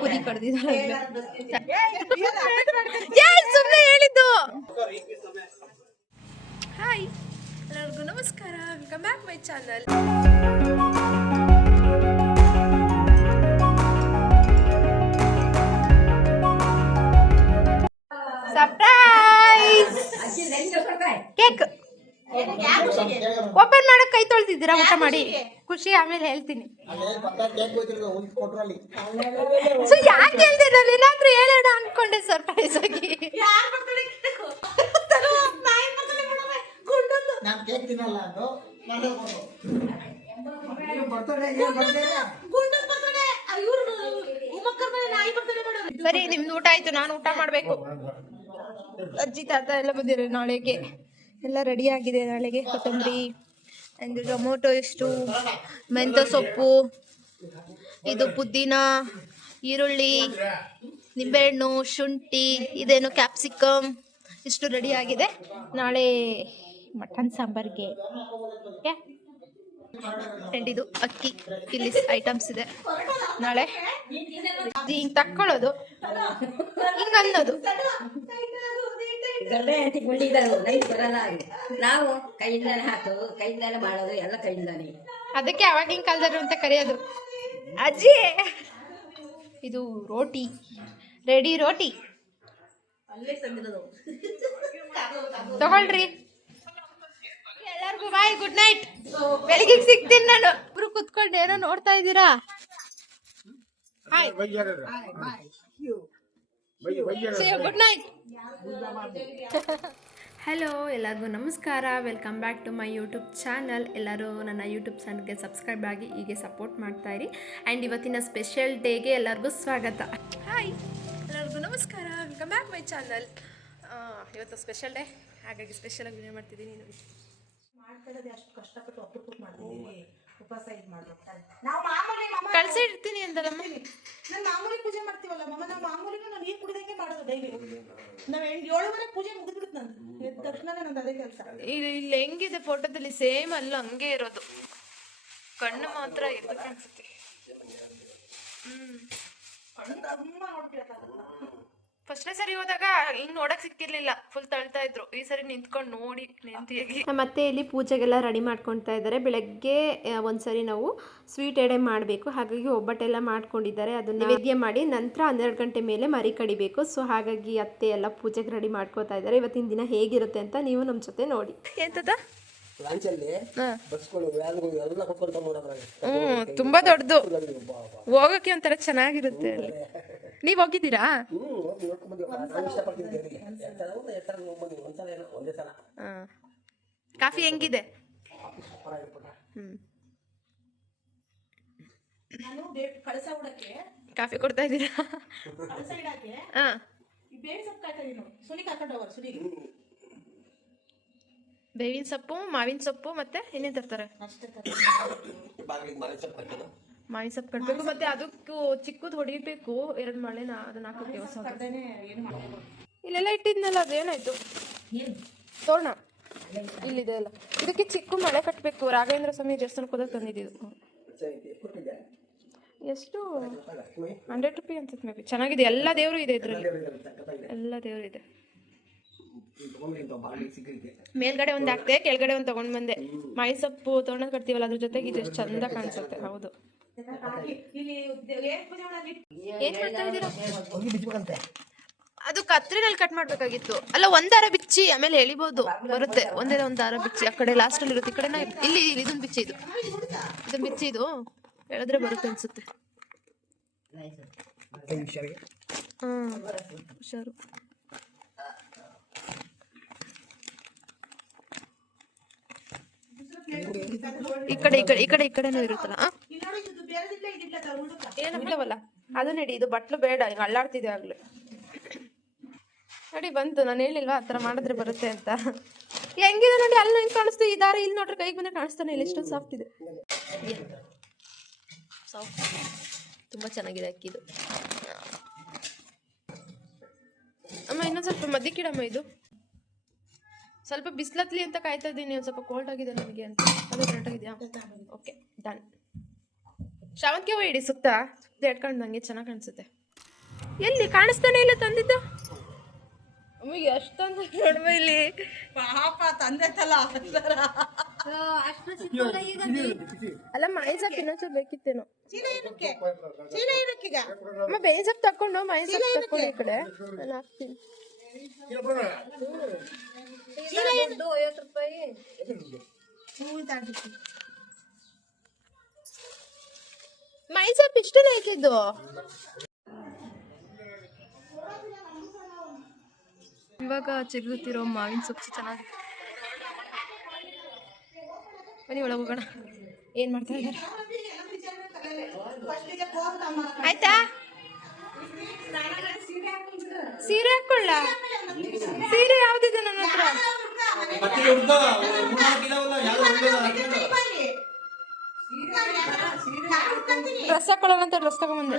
ಕುದಿ ಕಡ್ದಿದ್ದಾಳೆ ಸುಮ್ಮನೆ ಹೇಳಿದ್ದು. ಹಾಯ್ ಎಲ್ಲರಿಗೂ ನಮಸ್ಕಾರ, welcome back my channel. Surprise cake open ಮಾಡಕ್ ಕೈ ತೊಳ್ತಿದ್ದೀರಾ ಊಟ ಮಾಡಿ? ಖುಷಿ, ಆಮೇಲೆ ಹೇಳ್ತೀನಿ. ಸೊ ಯಾಕೆ ಹೇಳ್ತೀನಿ, ನಾನು ಏನಾದ್ರೂ ಹೇಳೋಣ ಅನ್ಕೊಂಡೆ ಸರ್ಪ್ರೈಸ್ ಆಗಿ. ಸರಿ, ನಿಮ್ದು ಊಟ ಆಯ್ತು, ನಾನು ಊಟ ಮಾಡ್ಬೇಕು. ಅಜ್ಜಿ ತಾತ ಎಲ್ಲ ಬಂದಿರೋ ನಾಳೆಗೆ, ಎಲ್ಲ ರೆಡಿ ಆಗಿದೆ ನಾಳೆಗೆ. ಕೊತ್ತಂಬರಿ ಅಂಡ್ ಟೊಮೊಟೊ, ಎಷ್ಟು ಮೆಂತ್ಯ ಸೊಪ್ಪು, ಇದು ಪುದೀನ, ಈರುಳ್ಳಿ, ನಿಂಬೆಹಣ್ಣು, ಶುಂಠಿ, ಇದೇನು ಕ್ಯಾಪ್ಸಿಕಮ್, ಇಷ್ಟು ರೆಡಿ ಆಗಿದೆ. ನಾಳೆ ಮಟನ್ ಸಾಂಬಾರ್ಗೆ ಅಂಡ್ ಇದು ಅಕ್ಕಿ, ಇಲ್ಲಿ ಐಟಮ್ಸ್ ಇದೆ. ನಾಳೆ ಹಿಂಗ್ ತಕ್ಕೊಳ್ಳೋದು, ಹಿಂಗ ಅನ್ನೋದು. ನಾವು ಕೈಯಿಂದಾನೆ ಹಾಕೋದು, ಕೈಯಿಂದಾನೆ ಮಾಡೋದು, ಎಲ್ಲ ಕೈಯಿಂದಾನೆ. ಅದಕ್ಕೆ ಅವಾಗಿನ ಕಾಲದರು ಅಂತ ಕರೆಯೋದು. ಅಜ್ಜಿ, ಇದು ರೋಟಿ, ರೆಡಿ ರೋಟಿ ತಗೊಳ್ರಿ. ಎಲ್ಲರಿಗೂ ಬಾಯ್, ಗುಡ್ ನೈಟ್. ಬೆಳಿಗ್ಗೆ ಸಿಗ್ತೀನಿ ನಾನು. ಇಬ್ರು ಕುತ್ಕೊಂಡು ಏನೋ ನೋಡ್ತಾ ಇದ್ದೀರಾ. Good night. ಹಲೋ, ಎಲ್ಲರಿಗೂ ನಮಸ್ಕಾರ, welcome back to my YouTube channel. ಎಲ್ಲರೂ ನನ್ನ ಯೂಟ್ಯೂಬ್ ಚಾನಲ್ಗೆ ಸಬ್ಸ್ಕ್ರೈಬ್ ಆಗಿ ಹೀಗೆ ಸಪೋರ್ಟ್ ಮಾಡ್ತಾಯಿರಿ. ಆ್ಯಂಡ್ ಇವತ್ತಿನ ಸ್ಪೆಷಲ್ ಡೇಗೆ ಎಲ್ಲರಿಗೂ ಸ್ವಾಗತ. ಹಾಯ್, ಎಲ್ಲರಿಗೂ ನಮಸ್ಕಾರ, ವೆಲ್ಕಮ್ ಬ್ಯಾಕ್ ಮೈ ಚಾನಲ್. ಇವತ್ತು ಸ್ಪೆಷಲ್ ಡೇ, ಹಾಗಾಗಿ ಸ್ಪೆಷಲಾಗಿ ವಿಡಿಯೋ ಮಾಡ್ತಿದ್ದೀನಿ. ಅಷ್ಟು ಕಷ್ಟಪಟ್ಟು ಒಬ್ಬರು ಮಾಡ್ತಿದ್ದೀವಿ, ಉಪವಾಸ ಇದು ಮಾಡ್ಬೇಕು. ನಾವು ಮಾಮೂಲಿ ಕಳ್ಸಿ ಇಡ್ತೀನಿ ಅಂದಲ್ಲಮ್ಮ. ನಾನು ಮಾಮೂಲಿ ಪೂಜೆ ಮಾಡ್ತೀವಲ್ಲ ಮಮ್ಮ, ನಾವು ಮಾಮೂಲಿನ ನಾನು ನೀರು ಕುಡಿದಂಗೆ ಮಾಡೋದು ಡೈಲಿ. ನಾವು 7 ಪೂಜೆ ಮುಗಿದ್ಬಿಡುತ್ತೆ. ನಾನು ಎದ್ದ ತಕ್ಷಣ ನಂದು ಅದೇ ಕೆಲಸ. ಇಲ್ಲಿ ಹೆಂಗಿದೆ ಫೋಟೋದಲ್ಲಿ, ಸೇಮ್ ಅಲ್ಲ ಹಂಗೆ ಇರೋದು. ಕಣ್ಣು ಮಾತ್ರ ಎದ್ದು ಕಾಣಿಸುತ್ತೆ. ಫಸ್ಟ್ನೇ ಸರಿ ಹೋದಾಗ ಹಿಂಗ್ ನೋಡಕ್ ಸಿಕ್ಕಿರ್ಲಿಲ್ಲ, ಫುಲ್ ತಳ್ತಾ ಇದ್ರು. ಈ ಸರಿ ನಿಂತ್ಕೊಂಡು ನೋಡಿ ನೆಂತಿಯಾಗಿ. ಮತ್ತೆ ಇಲ್ಲಿ ಪೂಜೆಗೆಲ್ಲ ರೆಡಿ ಮಾಡ್ಕೊಳ್ತಾ ಇದ್ದಾರೆ. ಬೆಳಗ್ಗೆ ಒಂದ್ಸರಿ ನಾವು ಸ್ವೀಟ್ ಎಡೆ ಮಾಡಬೇಕು, ಹಾಗಾಗಿ ಒಬ್ಬಟ್ಟೆಲ್ಲ ಮಾಡ್ಕೊಂಡಿದ್ದಾರೆ. ಅದನ್ನ ನೈವೇದ್ಯ ಮಾಡಿ ನಂತರ 12 ಗಂಟೆ ಮೇಲೆ ಮರಿ ಕಡಿಬೇಕು. ಸೊ ಹಾಗಾಗಿ ಅತ್ತೆ ಎಲ್ಲ ಪೂಜೆಗೆ ರೆಡಿ ಮಾಡ್ಕೋತಾ ಇದ್ದಾರೆ. ಇವತ್ತಿನ ದಿನ ಹೇಗಿರುತ್ತೆ ಅಂತ ನೀವು ನಮ್ಮ ಜೊತೆ ನೋಡಿ. ಎಂತದ ತುಂಬಾ ದೊಡ್ಡದು, ಹೋಗಕ್ಕೆ ಒಂಥರ ಚೆನ್ನಾಗಿರುತ್ತೆ. ಅಲ್ಲಿ ನೀವ್ ಹೋಗಿದ್ದೀರಾ? ಕಾಫಿ ಹೆಂಗಿದೆ? ಕಾಫಿ ಕೊಡ್ತಾ ಇದ್ದೀರಾ? ಬೇವಿನ ಸೊಪ್ಪು, ಮಾವಿನ ಸೊಪ್ಪು, ಮತ್ತೆ ಏನೇನ್ ತರ್ತಾರೆ? ಮಾವಿನ ಸೊಪ್ಪು ಕಟ್ಬೇಕು, ಮತ್ತೆ ಅದಕ್ಕೂ ಚಿಕ್ಕದು ಹೊಡಿಬೇಕು. 2 ಮಳೆನ ಅದನ್ನ ಹಾಕೋಕೆ ಹೊಸ. ಇಲ್ಲೆಲ್ಲ ಇಟ್ಟಿದ್ನಲ್ಲ, ಅದೇನಾಯ್ತು? ತೋರಣ ಇಲ್ಲಿದೆ ಅಲ್ಲ, ಇದಕ್ಕೆ ಚಿಕ್ಕ ಮಳೆ ಕಟ್ಟಬೇಕು. ರಾಘವೇಂದ್ರ ಸ್ವಾಮಿ ದೇವಸ್ಥಾನಕ್ಕೆ ಹೋದಾಗ ತಂದಿದ್ದು. ಎಷ್ಟು? 100 ರೂಪಾಯಿ ಅಂತ ಮೇ ಬಿ. ಚೆನ್ನಾಗಿದೆ, ಎಲ್ಲ ದೇವರು ಇದೆ ಇದ್ರಲ್ಲಿ, ಎಲ್ಲ ದೇವರು ಇದೆ. ಮೇಲ್ಗಡೆ ಒಂದ್ ಹಾಕ್ತೆ, ಕೆಳಗಡೆ ಒಂದ್ ತಗೊಂಡ್ ಬಂದೆ. ಮಾವಿನ ಸೊಪ್ಪು ತೋರಣ ಕಟ್ತೀವಲ್ಲ, ಅದ್ರ ಜೊತೆಗೆ ಇದು ಎಷ್ಟು ಚಂದ ಕಾಣಿಸುತ್ತೆ. ಹೌದು. ಏನ್ ಮಾಡ್ತಾ ಇದ್ದೀರಾ? ಅದು ಕತ್ರಿನಲ್ಲಿ ಕಟ್ ಮಾಡ್ಬೇಕಾಗಿತ್ತು. ಅಲ್ಲ, 1 ದಾರ ಬಿಚ್ಚಿ ಆಮೇಲೆ ಎಳಿಬಹುದು, ಬರುತ್ತೆ. ಒಂದೇ ಒಂದು ದಾರ ಬಿಚ್ಚಿ, ಆ ಕಡೆ ಲಾಸ್ಟ್ ಅಲ್ಲಿ ಇರುತ್ತೆ. ಈ ಕಡೆ ಇಲ್ಲಿ ಇದನ್ನ ಬಿಚ್ಚಿ, ಇದನ್ನ ಬಿಚ್ಚಿ, ಇದು ಎಳೆದ್ರೆ ಬರುತ್ತೆ ಅನ್ಸುತ್ತೆ. ಹುಷಾರು. ಈ ಕಡೆನೂ ಇರುತ್ತಲ್ಲ. ಏನಿಲ್ಲವಲ್ಲ, ಅದು ನಡಿ. ಇದು ಬಟ್ಲು ಬೇಡ, ಈಗ ಅಳ್ಳಾಡ್ತಿದೆ ಆಗ್ಲೂ. ನೋಡಿ ಬಂತು, ನಾನು ಹೇಳಿಲ್ವಾ ಆ ಥರ ಮಾಡಿದ್ರೆ ಬರುತ್ತೆ ಅಂತ. ಹೆಂಗಿದೆ ನೋಡಿ, ಅಲ್ಲಿ ಹೆಂಗೆ ಕಾಣಿಸ್ತು. ಈ ದಾರ ಇಲ್ಲಿ ನೋಡ್ರೆ ಕೈಗೆ ಬಂದ್ರೆ ಕಾಣಿಸ್ತಾನೆ ಇಲ್ಲ, ಎಷ್ಟೊಂದು ಸಾಫ್ಟ್ ಇದೆ. ಸಾಫ್ಟ್, ತುಂಬ ಚೆನ್ನಾಗಿದೆ ಅಕ್ಕಿದು. ಅಮ್ಮ ಇನ್ನೊಂದು ಸ್ವಲ್ಪ ಮದ್ದಿಕ್ಕಿಡಮ್ಮ. ಇದು ಸ್ವಲ್ಪ ಬಿಸಿಲತ್ಲಿ ಅಂತ ಕಾಯ್ತಾ ಇದ್ದೀನಿ. ಒಂದು ಸ್ವಲ್ಪ ಕೋಲ್ಡ್ ಆಗಿದೆ ನನಗೆ ಅಂತ. ಅದು ಕರೆಕ್ಟ್ ಆಗಿದೆಯಾ? Okay, done. ಶಾವಂತಿಗೆ ಹೂವು ಇಡಿ, ಸುತ್ತ ಎಡ್ಕೊಂಡು ನಂಗೆ ಚೆನ್ನಾಗಿ ಕಾಣಿಸುತ್ತೆ. ಎಲ್ಲಿ ಕಾಣಿಸ್ತಾನೆ ಇಲ್ಲ ತಂದಿದ್ದು ಅಮ್ಮಿಗೆ ಅಷ್ಟೊಂದು ನೋಡುವ ಇಲ್ಲಿ ಪಾಪ ತಂದೆ ತಲ್ಲ ಅಲ್ಲ ಮೈಸಪ್ ಇನ್ನೊಂಚೂರು ಬೇಕಿತ್ತೇನೋ ಚೀಲ ಏನಕ್ಕೆ ಚೀಲ ಏನಕ್ಕೀಗ ಅಮ್ಮ ಬೇಸಪ್ ತಕೊಂಡು ಮೈಸಪ್ ತಕೊಂಡು ಈ ಕಡೆ ನಾನು ಹಾಕ್ತೀನಿ ಚೀಲ ಏನು 50 ರೂಪಾಯಿ ಮೈಸಪ್ ಇಷ್ಟೇ ಬೇಕಿದ್ದು ಇವಾಗ ಚಿಗುರುತ್ತಿರೋ ಮಾವಿನ ಸೊಪ್ಪು ಚೆನ್ನಾಗಿ ಬನ್ನಿ ಒಳಗೆ ಹೋಗೋಣ ಏನ್ ಮಾಡ್ತಾ ಇದ್ದಾರೆ ಆಯ್ತಾ ಸೀರೆ ಹಾಕೊಳ್ಳ ಸೀರೆ ಯಾವ್ದಿದೆ ನನ್ನ ಹತ್ರ ಡ್ರೆಸ್ ಹಾಕೊಳ್ಳೋಣ ಅಂತ ಡ್ರೆಸ್ ತಗೊಂಬಂದೆ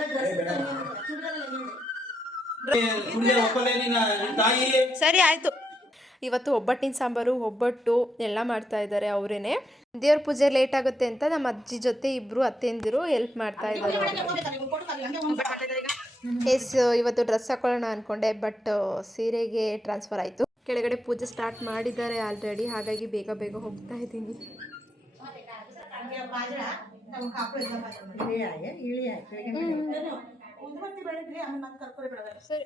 ಸರಿ ಆಯ್ತು ಇವತ್ತು ಒಬ್ಬಟ್ಟಿನ ಸಾಂಬಾರು ಒಬ್ಬಟ್ಟು ಎಲ್ಲ ಮಾಡ್ತಾ ಇದ್ದಾರೆ ಅವರೇನೆ ದೇವ್ರ ಪೂಜೆ ಲೇಟ್ ಆಗುತ್ತೆ ಅಂತ ನಮ್ಮ ಅಜ್ಜಿ ಜೊತೆ ಇಬ್ರು ಅತ್ತೆಂದಿರು ಹೆಲ್ಪ್ ಮಾಡ್ತಾ ಇದ್ದಾರೆ ಎಸ್ ಇವತ್ತು ಡ್ರೆಸ್ ಹಾಕೊಳ್ಳೋಣ ಅನ್ಕೊಂಡೆ ಬಟ್ ಸೀರೆಗೆ ಟ್ರಾನ್ಸ್ಫರ್ ಆಯಿತು ಕೆಳಗಡೆ ಪೂಜೆ ಸ್ಟಾರ್ಟ್ ಮಾಡಿದ್ದಾರೆ ಆಲ್ರೆಡಿ ಹಾಗಾಗಿ ಬೇಗ ಬೇಗ ಹೋಗ್ತಾ ಇದ್ದೀನಿ ಸರಿ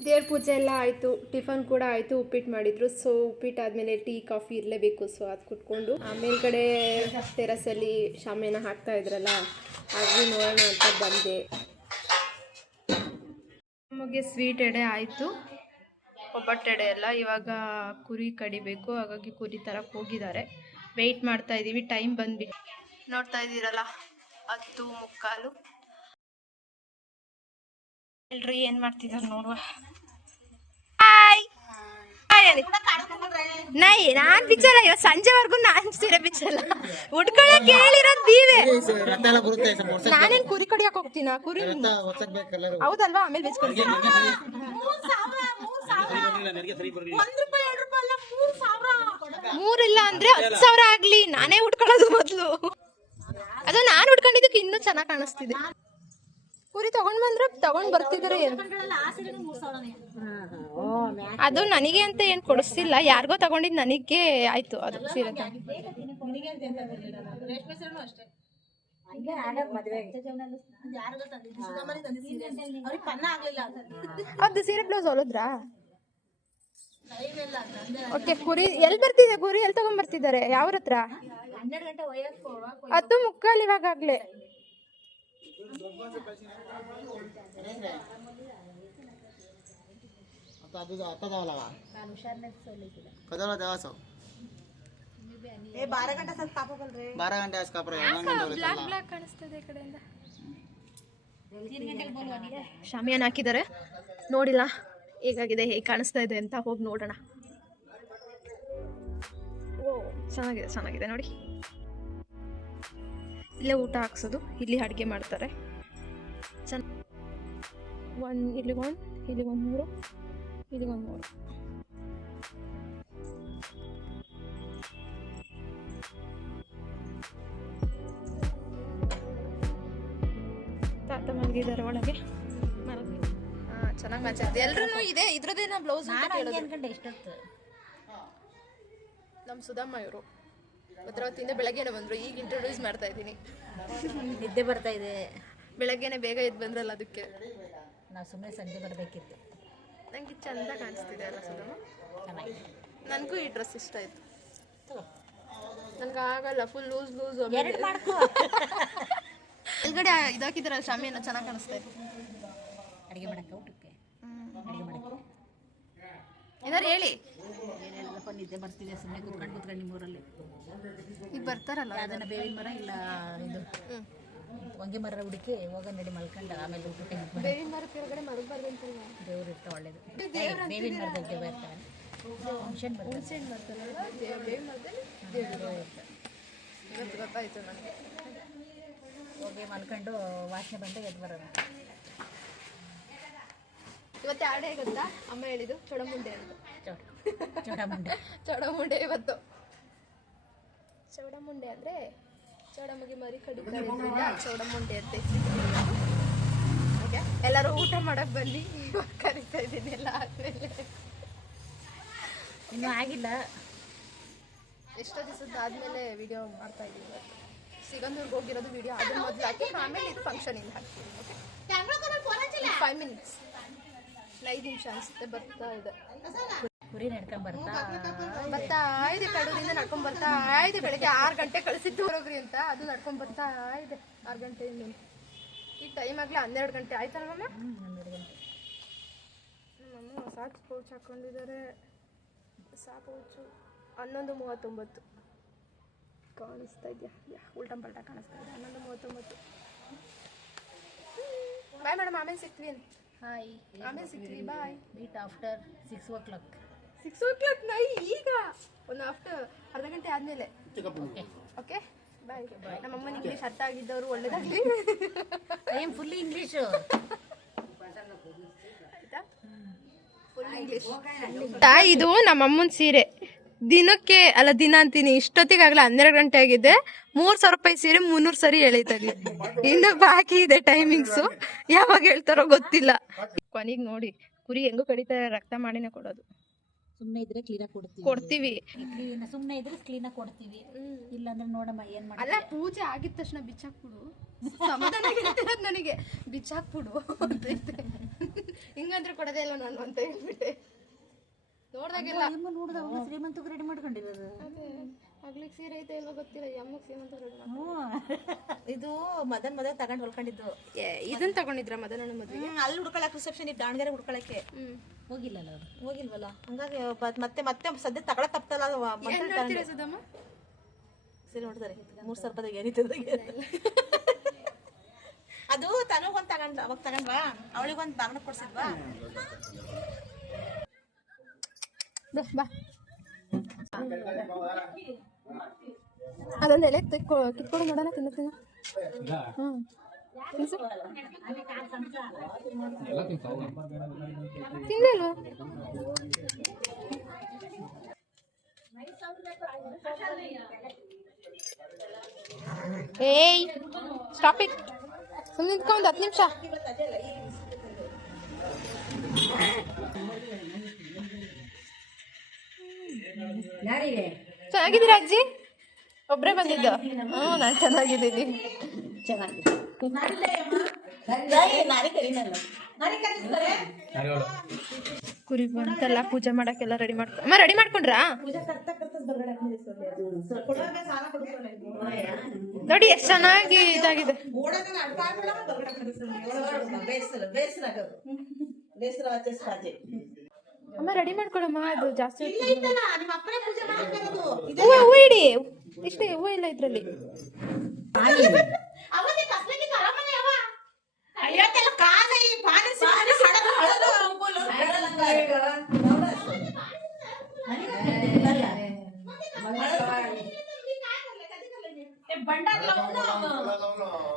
ದೇವ್ರ ಪೂಜೆ ಎಲ್ಲ ಆಯಿತು ಟಿಫನ್ ಕೂಡ ಆಯಿತು ಉಪ್ಪಿಟ್ಟು ಮಾಡಿದ್ರು ಸೊ ಉಪ್ಪಿಟ್ಟು ಆದಮೇಲೆ ಟೀ ಕಾಫಿ ಇರಲೇಬೇಕು ಸೊ ಅದು ಕುಟ್ಕೊಂಡು ಮೇಲ್ಗಡೆ ಟೆರಸಲ್ಲಿ ಶಾಮಿಯಾನ ಹಾಕ್ತಾ ಇದ್ರಲ್ಲ ಹಾಗೆ ನೋಡೋಣ ಅಂತ ಬಂದೆ ನಮಗೆ ಸ್ವೀಟ್ ಎಡೆ ಆಯಿತು ಒಬ್ಬಟ್ಟೆಡೆ ಎಲ್ಲ ಇವಾಗ ಕುರಿ ಕಡಿಬೇಕು ಹಾಗಾಗಿ ಕುರಿ ತರಕ್ಕೆ ಹೋಗಿದ್ದಾರೆ ವೆಯ್ಟ್ ಮಾಡ್ತಾ ಇದ್ದೀವಿ ಟೈಮ್ ಬಂದ್ಬಿಟ್ಟು ನೋಡ್ತಾ ಇದ್ದೀರಲ್ಲ 10:45 ಎಲ್ರಿ ಏನ್ ಮಾಡ್ತಿದಾರೆ ನೋಡುವ ನೈ ನಾನ್ ಬಿಚ್ಚಲ್ಲ ಇವತ್ತು ಸಂಜೆವರೆಗೂ ನಾನ್ ಸೀರೆ ಬಿಚ್ಚಲ್ಲ ಉಟ್ಕೊಳಕ್ ಹೇಳಿರೋದ್ ನೀವೇ ನಾನೇನ್ ಕುರಿ ಕಡಿಯಕ್ ಹೋಗ್ತೀನ ಕುರಿ ಹೌದಲ್ವಾ ಆಮೇಲೆ ಬಿಚ್ಕೊಳ್ತೀನಿ ಮೂರಿಲ್ಲ ಅಂದ್ರೆ 10,000 ಆಗ್ಲಿ ನಾನೇ ಉಟ್ಕೊಳ್ಳೋದು ಮೊದ್ಲು ಅದು ನಾನ್ ಉಟ್ಕೊಂಡಿದ್ದಕ್ಕೆ ಇನ್ನೂ ಚೆನ್ನಾಗ್ ಕಾಣಿಸ್ತಿದೆ ಕುರಿ ತಗೊಂಡ್ ಬರ್ತಿದ್ರೆ ಅದು ನನಗೆ ಅಂತ ಏನ್ ಕೊಡಿಸ್ತಿಲ್ಲ ಯಾರಿಗೋ ತಗೊಂಡಿದ್ ನನಗೆ ಆಯ್ತು ಅದು ಸೀರೆ ಅದು ಸೀರೆ ಬ್ಲೌಸ್ ಹೊಲದ್ರಾ ಓಕೆ ಕುರಿ ಎಲ್ಲಿ ಬರ್ತಿದೆ ಕುರಿ ಎಲ್ಲಿ ತಗೊಂಡ್ ಬರ್ತಿದ್ದಾರೆ ಯಾವ್ರ ಹತ್ರ 10:45 ಇವಾಗಲೇ ಶಾಮಿಯಾನ ಹಾಕಿದ್ದಾರೆ ನೋಡಿಲ್ಲ ಹೇಗಾಗಿದೆ ಹೇಗೆ ಕಾಣಿಸ್ತಾ ಇದೆ ಅಂತ ಹೋಗಿ ನೋಡೋಣ ಓ ಚೆನ್ನಾಗಿದೆ ನೋಡಿ ಇಲ್ಲೇ ಊಟ ಹಾಕ್ಸೋದು ಇಲ್ಲಿ ಅಡುಗೆ ಮಾಡ್ತಾರೆ ಇಲ್ಲಿಗೊಂದು 3 ಇಲ್ಲಿಗೊಂದು 3 ತಾತ ಮಲಗಿದ್ದಾರೆ ಒಳಗೆ ಚೆನ್ನಾಗಿ ಮ್ಯಾಚ್ ಎಲ್ರೂ ಇದೆ ಇದ್ರದ್ದೇನ ಬ್ಲೌಸ್ ನಮ್ಮ ಸುಧಮ್ಮ ಇವರು ಭದ್ರಾವತಿಯಿಂದ ಬೆಳಗ್ಗೆನೆ ಬಂದ್ರು ಈಗ ಇಂಟ್ರೊಡ್ಯೂಸ್ ಮಾಡ್ತಾ ಇದ್ದೀನಿ ನಿದ್ದೆ ಬರ್ತಾ ಇದೆ ಬೆಳಗ್ಗೆನೆ ಬೇಗ ಎದ್ದು ಬಂದ್ರಲ್ಲ ಅದಕ್ಕೆ ನಾವು ಸುಮ್ಮನೆ ಸಂಜೆ ಬರಬೇಕಿತ್ತು ನಂಗೆ ಚಂದ ಕಾಣಿಸ್ತಿದೆ ಅಲ್ಲ ಸುಧಮ್ಮ ಚೆನ್ನಾಗಿದೆ ನನಗೂ ಈ ಡ್ರೆಸ್ ಇಷ್ಟ ಆಯ್ತು ನನಗೆ ಆಗಲ್ಲ ಫುಲ್ ಲೂಸ್ ಎರಡು ಮಾಡ್ಕೋ ಕೆಳಗಡೆ ಇದಾಕಿದ್ರಲ್ಲ ಶಾಮಿಯಾನ ಚೆನ್ನಾಗಿ ಕಾಣಿಸ್ತಾ ಇತ್ತು ಅಡುಗೆ ಮಾಡಕ್ಕೆ ಊಟಕ್ಕೆ ಅಡುಗೆ ಮಾಡಕ್ಕೆ ಏನಾರು ಹೇಳಿ ಏನೆಲ್ಲ ಯಾಕೋ ನಿದ್ದೆ ಬರ್ತಿದೆ ಸುಮ್ಮನೆ ಕೂತ್ಕೊಂಡು ನಿಮ್ಮೂರಲ್ಲಿ ಈಗ ಬರ್ತಾರಲ್ಲ ಅದನ್ನ ಬೇವಿನ ಮರ ಇಲ್ಲ ಇದು ಹೊಂಗೆ ಮರ ಹುಡುಕಿ ಹೋಗ ನಡಿ ಮಲ್ಕೊಂಡು ಆಮೇಲೆ ಊಟ ಬೇವಿನ ಮರ ಕೆಳಗಡೆ ಮಲಗಬಾರ್ದು ಅಂತಲ್ಲ, ದೇವ್ರು ಇರ್ತಾ ಒಳ್ಳೇದು. ಬೇವಿನ ಮರದಲ್ಲಿ ದೇವ ಇರ್ತಾನೆ, ಹುಣ್ಸೆನ್ ಬರ್ತಾರಲ್ಲ ಬೇವಿನ ಮರದಲ್ಲಿ ದೇವರು ಇರ್ತಾರೆ. ಇವತ್ತು ಗೊತ್ತಾಯ್ತು ನನಗೆ. ಹೋಗಿ ಮಲ್ಕೊಂಡು ವಾಸನೆ ಬಂದಾಗ ಎದ್ದು ಬರೋಣ. ಇವತ್ತು ಆಡೆ ಗೊತ್ತಾ ಅಮ್ಮ ಹೇಳಿದ್ದು ಚೊಡಮುಂಡೆ ಅಂತ. ಚೋಟಮುಂಡೆ ಚೊಡಮುಂಡೆ ಇವತ್ತು. ಚೌಡಮುಂಡೆ ಅಂದ್ರೆ ಚೌಡಮ್ಮಗೆ ಮರಿ ಕಡಿತಾರಿಂದ ಚೌಡಮುಂಡೆ ಅಂತ ಓಕೆ. ಎಲ್ಲರೂ ಊಟ ಮಾಡಕ್ ಬನ್ನಿ, ಇವಾಗ ಕರಿತಾ ಇದ್ದೀನಿ ಎಲ್ಲ ಆದ್ಮೇಲೆ. ಇನ್ನೂ ಆಗಿಲ್ಲ, ಎಷ್ಟೋ ದಿವಸದ ಆದ್ಮೇಲೆ ವಿಡಿಯೋ ಮಾಡ್ತಾ ಇದ್ದೀವಿ ಇವತ್ತು. ಸಿಗಂದೂರ್ಗೆ ಹೋಗಿರೋದು ವಿಡಿಯೋ ಅದ್ರ ಮೊದಲು ಹಾಕಿ ಆಮೇಲೆ ಇದು ಫಂಕ್ಷನ್ ಇಂದ ಹಾಕ್ತೀವಿ. 5 ಮಿನಿಟ್ಸ್ 5 ನಿಮಿಷ ಅನಿಸುತ್ತೆ. ಬರ್ತಾ ಇದೆ ಕುರಿ ನಡ್ಕೊಂಡ್ ಬರ್ತಾ ಇದೆ. ಕಡೂರಿಂದ ನಡ್ಕೊಂಡ್ ಬರ್ತಾ ಇದೆ. ಬೆಳಗ್ಗೆ 6 ಗಂಟೆ ಕಳಿಸಿದ್ದು ಹೋಗ್ರಿ ಅಂತ, ಅದು ನಡ್ಕೊಂಡ್ ಬರ್ತಾ ಇದೆ 6 ಗಂಟೆಯಿಂದ. ಈ ಟೈಮ್ ಆಗ್ಲೇ 12 ಗಂಟೆ ಆಯ್ತಲ್ವಮ್ಮ? 12 ಗಂಟೆ. ನಮ್ಮಮ್ಮ ಹೊಸ ಪೌಚ್ ಹಾಕೊಂಡಿದ್ದಾರೆ. ಹೊಸ ಪೌಚು 11:39 ಕಾಣಿಸ್ತಾ ಇದೆಯಾ? ಉಲ್ಟಂ ಪಲ್ಟ ಕಾಣಿಸ್ತಾ ಇದೆ. 11:39. ಬಾಯ್ ಮೇಡಮ್, ಆಮೇಲೆ ಸಿಗ್ತೀವಿ ಅಂತ. ಹಾಯ್, ಆಮೇಲೆ ಸಿಗ್ತೀವಿ, ಬಾಯ್. Meet after 6 o'clock. 6 o'clock ನೈ ಈಗ ಒಂದು ಆಫ್ಟರ್ ಅರ್ಧ ಗಂಟೆ ಆದ್ಮೇಲೆ. Okay bye. ನಮ್ಮಮ್ಮನ ಇಂಗ್ಲೀಷ್ ಅರ್ಥ ಆಗಿದ್ದವರು ಒಳ್ಳೇದಾಗ್ಲಿ. I am fully English. ಆಯ್ತಾ? Full English. ಇದು ನಮ್ಮಮ್ಮನ ಸೀರೆ. ದಿನಕ್ಕೆ ಅಲ್ಲ, ದಿನ ಅಂತೀನಿ, ಇಷ್ಟೊತ್ತಿಗಾಗಲ್ಲ 12 ಗಂಟೆ ಆಗಿದೆ. 3,000 ರೂಪಾಯಿ ಸೀರೆ 300 ಸರಿ ಎಳೀತಾರೆ. ಇನ್ನು ಬಾಕಿ ಇದೆ ಟೈಮಿಂಗ್ಸು. ಯಾವಾಗ ಹೇಳ್ತಾರೋ ಗೊತ್ತಿಲ್ಲ. ಕೊನೆಗೆ ನೋಡಿ ಕುರಿ ಹೆಂಗು ಕಡಿತಾರೆ, ರಕ್ತ ಮಾಡಿನೇ ಕೊಡೋದು. ಸುಮ್ಮನೆ ಇದ್ರೆ ಕ್ಲೀನಾಗಿ ಕೊಡ್ತೀವಿ. ಸುಮ್ಮನೆ ಇದ್ರೆ ಕ್ಲೀನಾಗಿ ಕೊಡ್ತೀವಿ. ಇಲ್ಲಾಂದ್ರೆ ನೋಡಮ್ಮ ಏನ್ ಮಾಡಿ. ಅಲ್ಲ, ಪೂಜೆ ಆಗಿದ ತಕ್ಷಣ ಬಿಚ್ಚಾಕ್ಬಿಡು. ಸಮಾಧಾನ ಆಗಿರ್ತಿರೋದು ನನಗೆ. ಬಿಚ್ಚಾಕ್ಬಿಡು ಅಂತೈತೆ. ಹಿಂಗಂದ್ರೆ ಕೊಡೋದೇ ಇಲ್ಲ ನಾನು ಅಂತ ಹೇಳ್ಬಿಟ್ಟೆ. ನೋಡ್ದಾಗೆಲ್ಲ ನೋಡ್ದ ಶ್ರೀಮಂತಕ್ಕೆ ರೆಡಿ ಮಾಡ್ಕೊಂಡಿರೋದು. ಮಗ್ಲಿಗೆ ಸೀರೆ ಐತೆ ಇಲ್ವ ಗೊತ್ತಿಲ್ಲ. ಅಮ್ಮಗ್ ಶ್ರೀಮಂತ ರೆಡಿ ಇದು ಮದನ್ ತಗೊಂಡ್ ಹೊಲ್ಕೊಂಡಿದ್ದು. ಇದನ್ನ ತಗೊಂಡಿದ್ರ ಮದನ ಮದುವೆಗೆ? ಅಲ್ಲಿ ಹುಡ್ಕೊಳಕ್ ರಿಸೆಪ್ಷನ್ ಇತ್ತು, ದಾವಣಗೆರೆ ಹುಡ್ಕೊಳಕ್ಕೆ ಹೋಗಿಲ್ಲಲ್ಲ ಅವ್ರು. ಹೋಗಿಲ್ವಲ್ಲ, ಹಂಗಾಗಿ ಮತ್ತೆ ಸದ್ಯ ತಗೊಳಕ್ ತಪ್ಪಲ್ಲ. ಸರಿ ನೋಡ್ತಾರೆ 3,000 ರೂಪಾಯಿದಾಗ ಏನಿತ್ತು. ಅದು ತನಗೊಂದು ತಗೊಂಡ್ಲ, ಅವಾಗ ತಗೊಂಡ್ವಾ, ಅವಳಿಗೊಂದು ಬಾಗ್ನ ಕೊಡ್ಸಿದ್ವಾ. ಬಾ, ಅದೊಂದು ಎಲೆ ಕಿತ್ಕೊಂಡು ನೋಡೋಣ. ತಿನ್ನ ತಿನ್ನಲ್ವ? ಏಯ್ ಸ್ಟಾಪ್ ಇಟ್. ಸುಮ್ಮನೆ ನಿಂತ್ಕೊಂಡು 10 ನಿಮಿಷ. ಚೆನ್ನಾಗಿದ್ದೀರಾ ಅಜ್ಜಿ? ಒಬ್ರೇ ಬಂದಿದ್ದು? ನಾನು ಚೆನ್ನಾಗಿದ್ದೀನಿ. ಕುರಿ ಬಂತಲ್ಲ, ಪೂಜೆ ಮಾಡಕ್ಕೆಲ್ಲ ರೆಡಿ ಮಾಡ್ಕೊಂಡ್ರಾ? ರೆಡಿ ಮಾಡ್ಕೊಂಡ್ರಾ? ನೋಡಿ ಎಷ್ಟು ಚೆನ್ನಾಗಿ ಇದಾಗಿದೆ. ಅಮ್ಮ ರೆಡಿ ಮಾಡ್ಕೊಳಮ್ಮ, ಅದು ಜಾಸ್ತಿ ಹೂವು ಇಡಿ. ಇಷ್ಟೇ ಹೂವು ಇಲ್ಲ ಇದ್ರಲ್ಲಿ.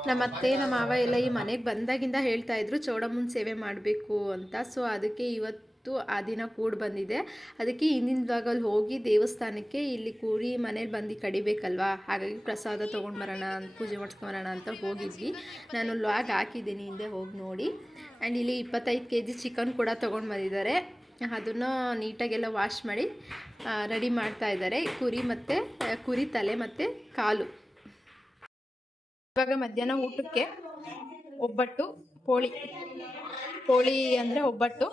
ನಮ್ಮ ಅತ್ತೆ ನಮ್ಮ ಮಾವ ಎಲ್ಲ ಈ ಮನೆಗೆ ಬಂದಾಗಿಂದ ಹೇಳ್ತಾ ಇದ್ರು ಚೌಡಮ್ಮನ ಸೇವೆ ಮಾಡಬೇಕು ಅಂತ. ಸೊ ಅದಕ್ಕೆ ಇವತ್ತು ಆ ದಿನ ಕೂಡ ಬಂದಿದೆ. ಅದಕ್ಕೆ ಹಿಂದಿನ ಭಾಗದಲ್ಲಿ ಹೋಗಿ ದೇವಸ್ಥಾನಕ್ಕೆ ಇಲ್ಲಿ ಕೂಡಿ ಮನೇಲಿ ಬಂದು ಕಡಿಬೇಕಲ್ವಾ, ಹಾಗಾಗಿ ಪ್ರಸಾದ ತೊಗೊಂಡು ಬರೋಣ ಅಂತ, ಪೂಜೆ ಮಾಡಿಸ್ಕೊಂಬರೋಣ ಅಂತ ಹೋಗಿದ್ವಿ. ನಾನು ಲಾಗ್ ಹಾಕಿದ್ದೀನಿ, ಹಿಂದೆ ಹೋಗಿ ನೋಡಿ. ಆ್ಯಂಡ್ ಇಲ್ಲಿ 25 kg ಚಿಕನ್ ಕೂಡ ತೊಗೊಂಡು ಬಂದಿದ್ದಾರೆ. ಅದನ್ನು ನೀಟಾಗೆಲ್ಲ ವಾಶ್ ಮಾಡಿ ರೆಡಿ ಮಾಡ್ತಾ ಇದ್ದಾರೆ. ಕುರಿ ತಲೆ ಮತ್ತು ಕಾಲು. ಇವಾಗ ಮಧ್ಯಾಹ್ನ ಊಟಕ್ಕೆ ಒಬ್ಬಟ್ಟು, ಪೋಳಿ ಅಂದರೆ ಒಬ್ಬಟ್ಟು.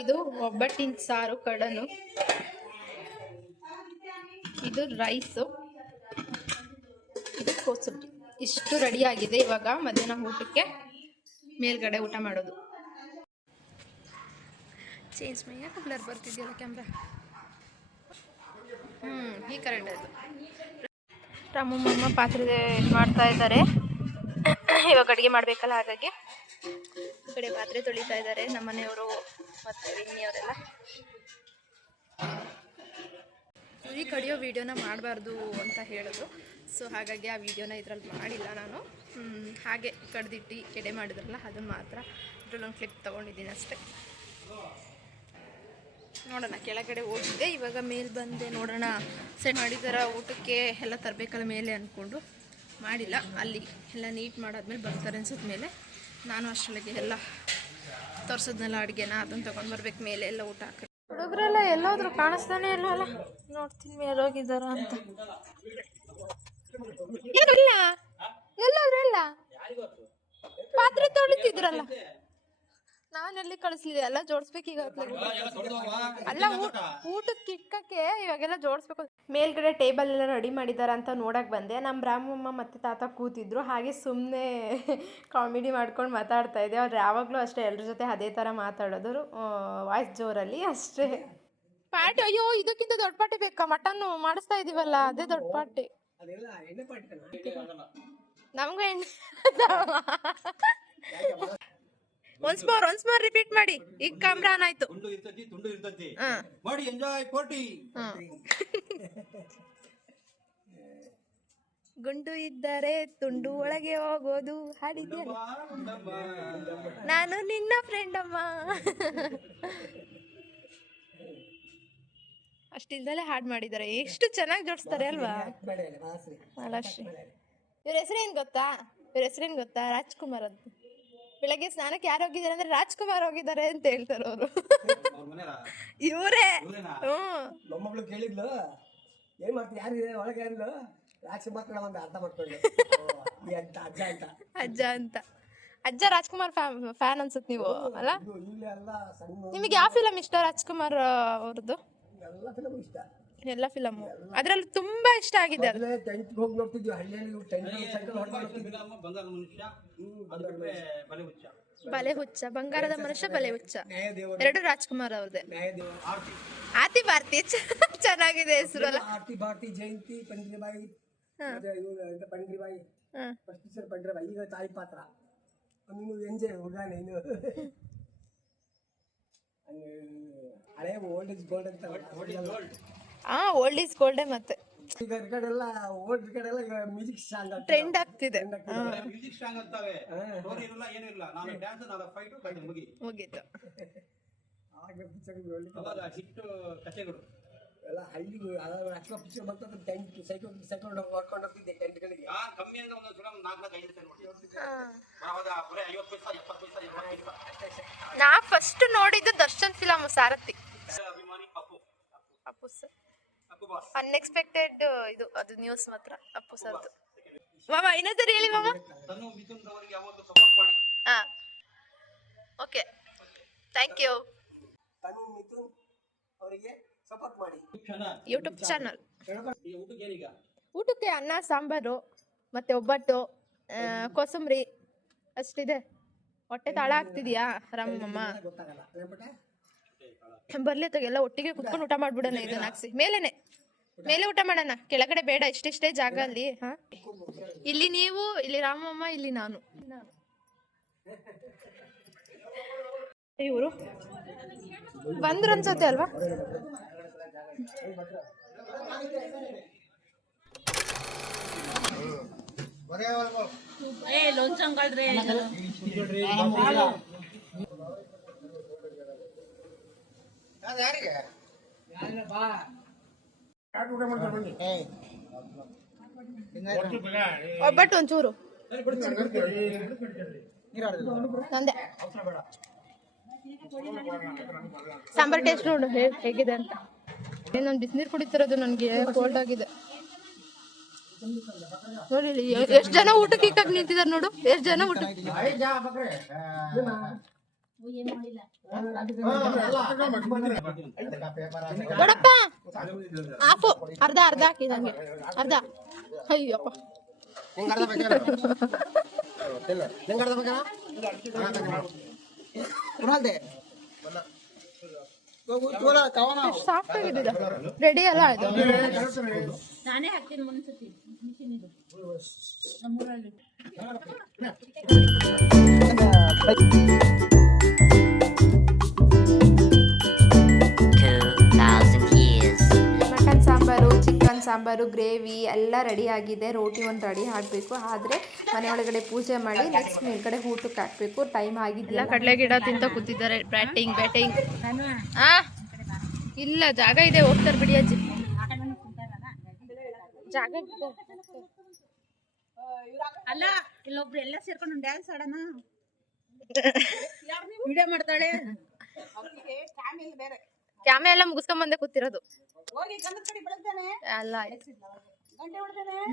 ಇದು ಒಬ್ಬಟ್ಟಿನ ಸಾರು, ಕಡನು. ಇದು ರೈಸು, ಇದು ಕೋಸಂಬರಿ. ಇಷ್ಟು ರೆಡಿಯಾಗಿದೆ. ಇವಾಗ ಮಧ್ಯಾಹ್ನ ಊಟಕ್ಕೆ ಮೇಲ್ಗಡೆ ಊಟ ಮಾಡೋದು. ಚೇಂಜ್ ಯಾಕೆ ಬ್ಲರ್ ಬರ್ತಿದೆಯಲ್ಲ ಕ್ಯಾಮ್ರಾ? ಈ ಕರೆಂಟ್ ಆಯಿತು. ರಾಮಮ್ಮ ಪಾತ್ರೆ ಮಾಡ್ತಾ ಇದ್ದಾರೆ. ಇವಾಗ ಅಡುಗೆ ಮಾಡಬೇಕಲ್ಲ, ಹಾಗಾಗಿ ಈ ಕಡೆ ಪಾತ್ರೆ ತೊಳಿತಾ ಇದ್ದಾರೆ ನಮ್ಮನೆಯವರು ಮತ್ತು ವಿನ್ನಿಯವರೆಲ್ಲ. ಈ ಕಡಿಯೋ ವಿಡಿಯೋನ ಮಾಡಬಾರ್ದು ಅಂತ ಹೇಳಿದ್ರು. ಸೊ ಹಾಗಾಗಿ ಆ ವಿಡಿಯೋನ ಇದರಲ್ಲಿ ಮಾಡಿಲ್ಲ ನಾನು. ಹಾಗೆ ಕಡ್ದಿಟ್ಟು ಎಡೆ ಮಾಡಿದ್ರಲ್ಲ ಅದನ್ನು ಮಾತ್ರ ಇದ್ರಲ್ಲೊಂದು ಕ್ಲಿಪ್ ತೊಗೊಂಡಿದ್ದೀನಿ ಅಷ್ಟೇ. ನೋಡೋಣ, ಕೆಳಗಡೆ ಹೋಗಿದ್ದೆ, ಇವಾಗ ಮೇಲೆ ಬಂದೆ. ನೋಡೋಣ ಸೆಟ್ ಮಾಡಿದಾರ ಊಟಕ್ಕೆ ಎಲ್ಲ ತರಬೇಕಲ್ಲ ಮೇಲೆ ಅಂದ್ಕೊಂಡು ಮಾಡಿಲ್ಲ. ಅಲ್ಲಿ ಎಲ್ಲ ನೀಟ್ ಮಾಡಾದ್ಮೇಲೆ ಬರ್ತಾರೆ ಅನ್ಸುತ್ತ ಮೇಲೆ. ನಾನು ಅಷ್ಟರೊಳಗೆ ಎಲ್ಲ ತೋರಿಸೋದ್ನೆಲ್ಲ ಅಡುಗೆನ ಅದನ್ನು ತೊಗೊಂಡು ಬರ್ಬೇಕು ಮೇಲೆ ಎಲ್ಲ ಊಟ ಹಾಕಿ. ಹುಡುಗರೆಲ್ಲ ಎಲ್ಲೋದ್ರು ಕಾಣಿಸ್ತಾನೆ ಇಲ್ವಲ್ಲ. ನೋಡ್ತೀನಿ ಮೇಲೆ ಹೋಗಿದ್ದಾರ ಅಂತ. ಏನು ಇಲ್ಲ, ಎಲ್ಲೋದ್ರು ಇಲ್ಲ, ಪಾತ್ರೆ ತೊಳಿತಿದ್ರಲ್ಲ. ನಾನೆಲ್ಲಿ ಕಳಿಸ್ಲಿದೆ, ಎಲ್ಲ ಜೋಡಿಸ್ಬೇಕು ಈಗ. ಅಲ್ಲ ಊಟಕ್ಕೆ ಇಕ್ಕಕ್ಕೆ ಇವಾಗೆಲ್ಲ ಜೋಡಿಸ್ಬೇಕು. ಮೇಲ್ಗಡೆ ಟೇಬಲ್ ಎಲ್ಲ ರೆಡಿ ಮಾಡಿದಾರ ಅಂತ ನೋಡಕ್ ಬಂದೆ. ನಮ್ಮ ರಾಮಮ್ಮ ಮತ್ತೆ ತಾತ ಕೂತಿದ್ರು, ಹಾಗೆ ಸುಮ್ಮನೆ ಕಾಮಿಡಿ ಮಾಡ್ಕೊಂಡು ಮಾತಾಡ್ತಾ ಇದ್ದೆ. ಅವ್ರು ಯಾವಾಗಲೂ ಅಷ್ಟೇ ಎಲ್ಲರ ಜೊತೆ ಅದೇ ಥರ ಮಾತಾಡೋದು, ವಾಯ್ಸ್ ಜೋರಲ್ಲಿ ಅಷ್ಟೇ. ಪಾರ್ಟಿ, ಅಯ್ಯೋ ಇದಕ್ಕಿಂತ ದೊಡ್ಡ ಪಾರ್ಟಿ ಬೇಕಾ? ಮಟನ್ನು ಮಾಡಿಸ್ತಾ ಇದೀವಲ್ಲ, ಅದೇ ದೊಡ್ಡ ಪಾರ್ಟಿ. ನಮಗೂ ಎಣ್ಣೆ ಒನ್ಸ್ ಮೋರ್ ರಿಪೀಟ್ ಮಾಡಿ. ಈಗ ಕ್ಯಾಮ್ರಾ ಆನ್ ಆಯ್ತು. ಮಾಡಿ ಎಂಜಾಯ್ ಪಾರ್ಟಿ. ಗುಂಡು ಇದ್ದರೆ ತುಂಡು ಒಳಗೆ ಹೋಗೋದು ಹಾಡಿದ್ಯಲ್ಲ, ನಾನು ನಿನ್ನ ಫ್ರೆಂಡ್ ಅಮ್ಮ. ಅಷ್ಟಿಲ್ದಲೇ ಹಾಡು ಮಾಡಿದ್ದಾರೆ. ಎಷ್ಟು ಚೆನ್ನಾಗಿ ಜೋಡಿಸ್ತಾರೆ ಅಲ್ವಾ? ಮಾಲಾಶ್ರೀ ಇವ್ರ ಹೆಸರೇನು ಗೊತ್ತಾ? ರಾಜ್ಕುಮಾರ್ ಅಂತ. ಬೆಳಗ್ಗೆ ಸ್ನಾನಕ್ಕೆ ಯಾರು ಹೋಗಿದ್ದಾರೆ ಅಂದ್ರೆ ರಾಜ್ಕುಮಾರ್ ಹೋಗಿದ್ದಾರೆ ಅಂತ ಹೇಳ್ತಾರೆ ಅವರು. ಇವರೇ. ಮೊಮ್ಮಗಳು ಕೇಳಿದ್ಲು, ಏನ್ ಮಾಡ್ತೀವಿ, ಯಾರಿದೆ ಒಳಗೆ ಯಾರಿಲ್ಲ, ರಾಜ್ಕುಮಾರ್ ಒಂದು ಅರ್ಥ ಮಾಡ್ಕೊಂಡೆ ಅಜ್ಜ ಅಂತ. ಅಜ್ಜ ರಾಜ್ಕುಮಾರ್ ಫ್ಯಾನ್ ಅನ್ಸುತ್ತೆ ನೀವು ಅಲ್ಲ? ನಿಮಗೆ ಯಾವ ಫಿಲಮ್ ಇಷ್ಟ ರಾಜ್ಕುಮಾರ್ ಅವ್ರದ್ದು? ಎಲ್ಲ ಫಿಲಮ್ ಅದ್ರಲ್ಲಿ ತುಂಬಾ ಇಷ್ಟ ಆಗಿದೆ. ಬಲೆ ಹುಚ್ಚ, ಬಂಗಾರದ ಮನುಷ್ಯ, ಬಲೆ ಹುಚ್ಚ, ಎರಡು ರಾಜ್ಕುಮಾರ್ ಅವ್ರದ್ದೇ. ಆರ್ತಿ ಭಾರತಿ ಚೆನ್ನಾಗಿದೆ ಹೆಸರು ಅಲ್ಲ? ಆರ್ತಿ ಭಾರತಿ, ಜಯಂತಿ, ಪಂಡ್ರಿಬಾಯಿ, ಪಂಡ್ರಿಬಾಯಿ ಈಗ ತಾಯಿ ಪಾತ್ರ. ನೀನು ಎಂಜಾಯ್ ಹುಡುಗ, ನೀನು ಹಳೆ ಓಲ್ಡ್ ಇಸ್ ಗೋಲ್ಡ್ ಅಂತ. ಓಲ್ಡ್ ಈಸ್ ಗೋಲ್ಡೇ. ಮತ್ತೆ ಈಗ ರಿಕಾರ್ಡ್ ಎಲ್ಲ ಓಲ್ಡ್ ರಿಕಾರ್ಡ್ ಎಲ್ಲ ಈಗ ಮ್ಯೂಸಿಕ್ ಸಾಂಗ್ ಟ್ರೆಂಡ್ ಆಗ್ತಿದೆ. ಮ್ಯೂಸಿಕ್ ಸಾಂಗ್ ಅಂತವೆ, ಸ್ಟೋರಿ ಇರಲ್ಲ, ಏನೂ ಇಲ್ಲ. ನಾನು ಡ್ಯಾನ್ಸ್, ನಾನು ಫೈಟ್ ಮುಗೀತು. ಆಗ ಪಿಕ್ಚರ್ ಹಿಟ್ ಕಥೆಗಳು ಎಲ್ಲ ಹಳ್ಳಿ ರಾಜ್ಕುಮಾರ್ ಪಿಕ್ಚರ್ ಬಂತು. ಟೆಂಟ್ ಸೈಕಲ್ ಹೊಡ್ಕೊಂಡು ಹೋಗ್ತಿದ್ದೆ ಟೆಂಟ್ಗಳಿಗೆ. ಕಮ್ಮಿ ಅಂದ್ರೆ ಒಂದು ಫಿಲಮ್ 4-5 ನಾ ಫಸ್ಟ್ ನೋಡಿದ್ದು ದರ್ಶನ್ ಫಿಲಮ್ ಸಾರಥಿ. ಅಭಿಮಾನಿ ಅಪ್ಪು ಸರ್ ಅನ್ಎಕ್ಸ್ಪೆಕ್ಟೆಡ್ ಇದು, ಅದು ನ್ಯೂಸ್ ಮಾತ್ರ. ಅಪ್ಪು ಸರ್ದು ಮಾಮ ಇನ್ನೊಂದ್ಸರಿ ಹೇಳಿ ಮಾಮ. ತನು ಮಿಥುನ್ ಅವರಿಗೆ ಯಾವಾಗಲೂ ಸಪೋರ್ಟ್ ಮಾಡಿ. Okay, thank you. Tanu Mithun ಅವರಿಗೆ ಸಪೋರ್ಟ್ ಮಾಡಿ. YouTube channel. ಊಟಕ್ಕೆ ಅನ್ನ ಸಾಂಬಾರು ಮತ್ತೆ ಒಬ್ಬಟ್ಟು, ಕೋಸಂಬರಿ ಅಷ್ಟಿದೆ. ಹೊಟ್ಟೆ ತಾಳ ಆಗ್ತಿದ್ಯಾ ರಾಮಮ್ಮ? ಬರ್ಲಿ ಎಲ್ಲ ಒಟ್ಟಿಗೆ ಕುತ್ಕೊಂಡು ಊಟ ಮಾಡ್ಬಿಡೋಣ. ಇದನ್ನ ಹಾಕ್ಸಿ ಮೇಲೆ ಊಟ ಮಾಡೋಣ, ಕೆಳಗಡೆ ಬೇಡ. ಇಷ್ಟೇ ಜಾಗ ಅಲ್ಲಿ. ಇಲ್ಲಿ ನೀವು, ಇಲ್ಲಿ ರಾಮಮ್ಮ, ಇಲ್ಲಿ ನಾನು. ಇವರು ಬಂದ್ರು ಅನ್ಸುತ್ತೆ ಅಲ್ವಾ? ಒಬ್ಬಟ್ಟು ಒಂಚೂರು ತಂದೆ. ಸಾಂಬಾರ್ ಟೇಸ್ಟ್ ನೋಡು ಹೇಗಿದೆ ಅಂತ. ನಾನು ಬಿಸಿನೀರು ಕುಡಿತಿರೋದು, ನನಗೆ ಕೋಲ್ಡ್ ಆಗಿದೆ ನೋಡಿ. ಎಷ್ಟು ಜನ ಊಟಕ್ಕೆ ಇಕ್ಕಾಗ ನಿಂತಿದ್ದಾರೆ ನೋಡು, ಎಷ್ಟು ಜನ ಊಟ. ನೋಡಪ್ಪ, ಹಾಫು ಅರ್ಧ ಹಾಕಿ ನಂಗೆ, ಅರ್ಧ. ಅಯ್ಯಪ್ಪ, ಸಾಫ್ಟ್ ಆಗಿದೆ ರೆಡಿ ಅಲ್ಲ ಆಯ್ತು. ನಾನೇ ಹಾಕ್ತೀನಿ ಮುಂದ್ಸತಿ ಮಿಷಿನ್ ಇದು ನಮ್ಮೂರಲ್ಲಿ. 2000 years. Mutton sambar, chicken sambar, gravy ಎಲ್ಲ ರೆಡಿ ಆಗಿದೆ. ರೋಟಿ ಒಂದು ರೆಡಿ ಆಗಬೇಕು. ಆದರೆ ಮನೆ ಒಳಗಡೆ ಪೂಜೆ ಮಾಡಿ ನೆಕ್ಸ್ಟ್ ಮೇಲ್ಗಡೆ ಊಟಕ್ಕೆ ಹಾಕಬೇಕು. ಟೈಮ್ ಆಗಿದ್ದಿಲ್ಲ. ಕಡಲೆ ಗಿಡ ತಿಂತ ಕೂತಿದ್ದಾರೆ. ಬ್ಯಾಟಿಂಗ್ ಆ ಇಲ್ಲ ಜಾಗ ಇದೆ, ಹೋಗ್ತಾರೆ ಬಿಡಿ ಅಜ್ಜಿ. ಜಾಗ ಅಲ್ಲ ಇಲ್ಲೊಬ್ರು ಎಲ್ಲ ಸೇರ್ಕೊಂಡು ಡ್ಯಾನ್ಸ್ ಆಡೋಣ. ವಿಡಿಯೋ ಮಾಡ್ತಾಳೆ. ಕ್ಯಾಮೆ ಎಲ್ಲ ಮುಗಿಸ್ಕೊಂಡ್ ಬಂದೆ ಕೂತಿರೋದು. ಅಲ್ಲ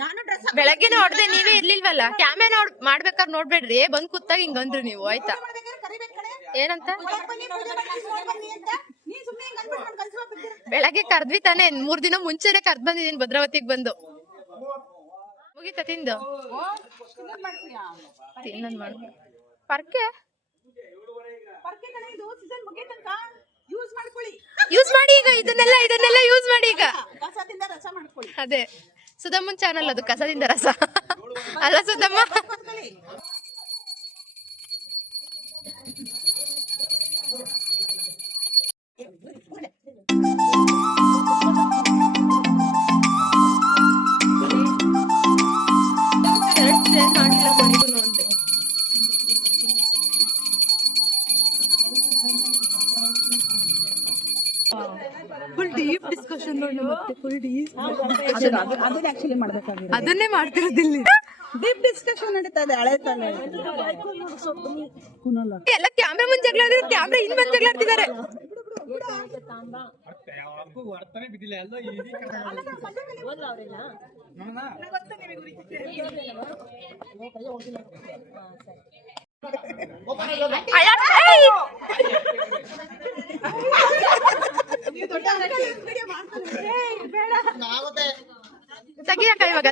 ನಾನು ಡ್ರೆಸ್ ಬೆಳಗ್ಗೆನೆ ಹೊಡ್ದೆ, ನೀವೇ ಇರ್ಲಿಲ್ವಲ್ಲ. ಕ್ಯಾಮೆ ಮಾಡ್ಬೇಕಾದ್ರೆ ನೋಡ್ಬೇಡ್ರಿ, ಬಂದ್ ಕೂತಾಗ ಹಿಂಗಂದ್ರು ನೀವು. ಆಯ್ತಾ ಏನಂತ ಬೆಳಗ್ಗೆ ಕರ್ದ್ವಿ ತಾನೆ, 3 ದಿನ ಮುಂಚೆನೆ ಕರ್ದ್ ಬಂದಿದೀನಿ ಭದ್ರಾವತಿಗೆ ಬಂದು. ಮುಗೀತ ತಿಂದು ತಿನ್ನೋದ್ ಮಾಡ ಪರ್ಕೆ ಯೂಸ್ ಮಾಡಿ ಈಗ. ಇದನ್ನೆಲ್ಲ ಯೂಸ್ ಮಾಡಿ ಈಗ. ಕಸದಿಂದ ರಸ ಮಾಡ್ಕೊಳ್ಳಿ. ಅದೇ ಸುಧಮ್ಮನ್ ಚಾನಲ್ ಅದು, ಕಸದಿಂದ ರಸ ಅಲ್ಲ ಸುಧಮ್ಮ. ಫುಲ್ ಡೀಪ್ ಡಿಸ್ಕಷನ್ ನೋಡಿ, ಮತ್ತೆ ಫುಲ್ ಡೀಪ್ ಅದನ್ನ ಆಕ್ಚುಲಿ ಮಾಡ್ಬೇಕಾಗಿದೆ. ಅದನ್ನೇ ಮಾಡ್ತಿರೋದಿಲ್ಲ. ಡೀಪ್ ಡಿಸ್ಕಷನ್ ನಡೀತಾ ಇದೆ. ಹಳೆ ತಾನೆ ಎಲ್ಲ ಕ್ಯಾಮ್ರಾ ಮುಂದೆ ಜಗಳ ಆಡಿದ್ರೆ ಕ್ಯಾಮ್ರಾ ಹಿಂದ್ ಬಂದ್ ಜಗಳ ಆಡ್ತಿದ್ದಾರೆ.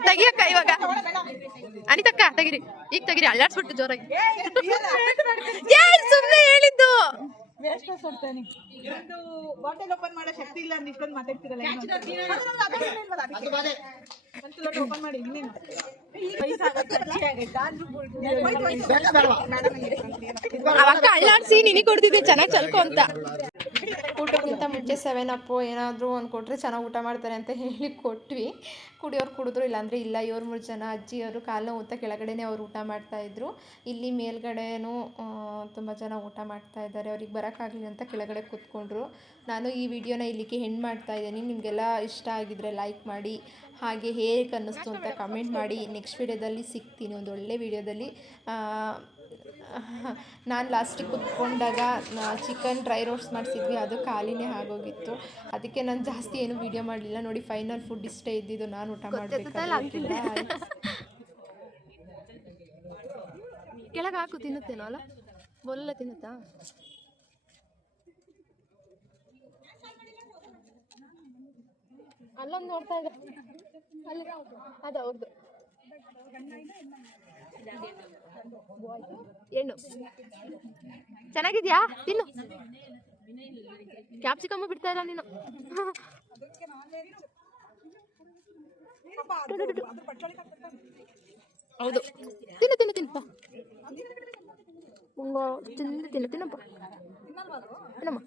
ತೆಗಿಯಕ್ಕ ಇವಾಗ ಅನಿತಕ್ಕ ತೆಗಿರಿ, ಈಗ ತೆಗಿರಿ. ಅಲ್ಲಾಡ್ಸ್ಬಿಟ್ಟು ಜೋರಾಗಿ. ಸುಮ್ನೆ ಹೇಳಿದ್ದು. ಬಾಟಲ್ ಓಪನ್ ಮಾಡೋ ಶಕ್ತಿ ಇಲ್ಲ ಅಂತ ಇಷ್ಟೊಂದು ಮಾತಾಡ್ತಿರಲ್ಲ. ಓಪನ್ ಮಾಡಿ ಅವಕ್ಕ ಅಳ್ಳಾಡ್ಸಿ ನಿನಗೆ ಕೊಡ್ತಿದ್ದೆ ಚೆನ್ನಾಗಿ ಚಲ್ಕೊ ಅಂತ. ಊಟಕ್ಕಿಂತ ಮುಂಚೆ 7 ಅಪ್ ಏನಾದರೂ ಒಂದು ಕೊಟ್ಟರೆ ಚೆನ್ನಾಗಿ ಊಟ ಮಾಡ್ತಾರೆ ಅಂತ ಹೇಳಿ ಕೊಟ್ವಿ. ಕುಡಿಯೋರು ಕುಡಿದ್ರು, ಇಲ್ಲಾಂದರೆ ಇಲ್ಲ. ಇವ್ರು 3 ಜನ ಅಜ್ಜಿಯವರು ಕಾಲು ಊತ ಕೆಳಗಡೆನೇ ಅವ್ರು ಊಟ ಮಾಡ್ತಾಯಿದ್ರು. ಇಲ್ಲಿ ಮೇಲ್ಗಡೆನೂ ತುಂಬ ಜನ ಊಟ ಮಾಡ್ತಾಯಿದ್ದಾರೆ. ಅವ್ರಿಗೆ ಬರೋಕ್ಕಾಗಲಿ ಅಂತ ಕೆಳಗಡೆ ಕೂತ್ಕೊಂಡ್ರು. ನಾನು ಈ ವಿಡಿಯೋನ ಇಲ್ಲಿಗೆ ಹೆಣ್ಣು ಮಾಡ್ತಾಯಿದ್ದೀನಿ. ನಿಮಗೆಲ್ಲ ಇಷ್ಟ ಆಗಿದ್ರೆ ಲೈಕ್ ಮಾಡಿ, ಹಾಗೆ ಹೇಗೆ ಅನ್ನಿಸ್ತು ಅಂತ ಕಮೆಂಟ್ ಮಾಡಿ. ನೆಕ್ಸ್ಟ್ ವಿಡಿಯೋದಲ್ಲಿ ಸಿಗ್ತೀನಿ ಒಂದು ಒಳ್ಳೆ ವಿಡಿಯೋದಲ್ಲಿ. ನಾನು ಲಾಸ್ಟಿಗೆ ಕುತ್ಕೊಂಡಾಗ ಚಿಕನ್ ಡ್ರೈ ರೋಸ್ಟ್ ಮಾಡಿಸಿದ್ವಿ, ಅದು ಖಾಲಿನೇ ಆಗೋಗಿತ್ತು. ಅದಕ್ಕೆ ನಾನು ಜಾಸ್ತಿ ಏನು ವೀಡಿಯೋ ಮಾಡಲಿಲ್ಲ. ನೋಡಿ ಫೈನಲ್ ಫುಡ್ ಇಷ್ಟೇ ಇದ್ದಿದ್ದು. ನಾನು ಊಟ ಮಾಡಬೇಕಾಗಿಲ್ಲ. ಕೆಳಗೆ ಹಾಕು, ತಿನ್ನುತ್ತೇನೋ ಅಲ್ಲ, ಬೋಲೆಲ್ಲ ತಿನ್ನುತ್ತಾ? ಅಲ್ಲೊಂದು ನೋಡ್ತಾ ಇದೆ, ಅಲ್ಲಿ ಅದ ಹೌದು. ಹೆಣ್ಣು ಚೆನ್ನಾಗಿದ್ಯಾ? ತಿನ್ನು. ಕ್ಯಾಪ್ಸಿಕಮ್ ಬಿಡ್ತಾ ಇಲ್ಲ ನೀನು. ಹೌದು, ತಿನ್ನು ತಿನ್ನು ತಿನ್ನಪ್ಪ. ತಿನ್ನಪ್ಪ.